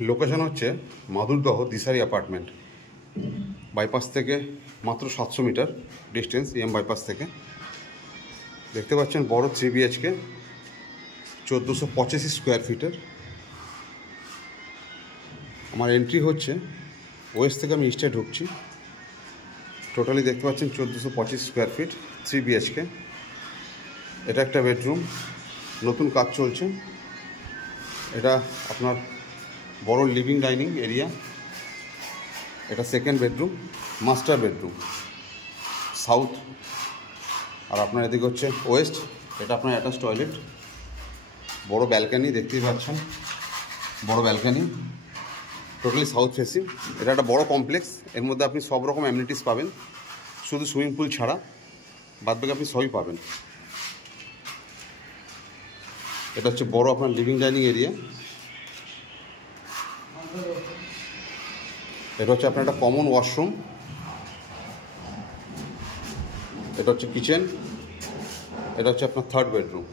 Location হচ্ছে মাধুরদহ দিশারি apartment, bypass থেকে মাত্র 700 মিটার ডিস্টেন্স EM বাইপাস থেকে। দেখতে পাচ্ছেন বড় 3 BHK 1485 স্কোয়ার ফিটের। আমার এন্ট্রি হচ্ছে ওয়েস্ট থেকে, আমি ইস্টে ঢুকছি। টোটালি দেখতে পাচ্ছেন 1425 স্কোয়ার ফিট 3 BHK। এটা একটা বেডরুম, নতুন কাজ চলছে। এটা আপনার বড় লিভিং ডাইনিং এরিয়া। এটা second bedroom, master bedroom south. আর আপনার এদিকে হচ্ছে ওয়েস্ট। এটা আপনার অ্যাটাচ টয়লেট, বড় ব্যালকানি দেখতেই পাচ্ছেন, বড় ব্যালকানি, টোটালি সাউথ ফেসিং। এটা একটা বড় কমপ্লেক্স, এর মধ্যে আপনি সব রকম অ্যামিনিটিস পাবেন, শুধু সুইমিং পুল ছাড়া বাদবাকি আপনি সবই পাবেন। এটা হচ্ছে বড় আপনার লিভিং ডাইনিং এরিয়া। এটা হচ্ছে আপনার একটা কমন ওয়াশরুম। এটা হচ্ছে কিচেন। এটা হচ্ছে আপনার থার্ড বেডরুম।